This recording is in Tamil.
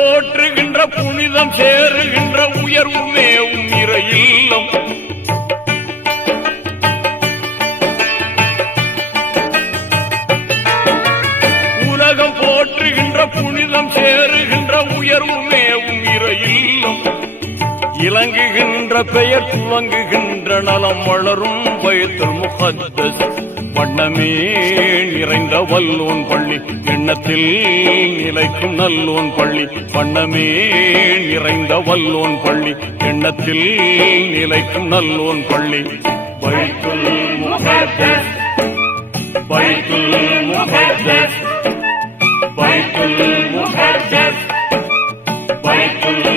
போற்றுகின்ற புனிதம் சேருகின்ற உயர்வு மேவும் இறை இல்லம். உலகம் போற்றுகின்ற புனிதம் சேருகின்ற உயர்வு மேவும் இறை இல்லம். இலங்குகின்ற பெயர் துவங்குகின்ற நலம் வளரும் பைத்துல் முகத்தஸ். வண்ணமே நிறைந்த வல்லோன் பள்ளி, எண்ணத்தில் நிலைக்கும் நல்லோன் பள்ளி. வண்ணமே நிறைந்த வல்லோன் பள்ளி, எண்ணத்தில் நிலைக்கும் நல்லோன் பள்ளி. பைத்துல் முகத்தஸ், பைத்துல் முகத்தஸ், பைத்துல் முகத்தஸ், பைத்துல்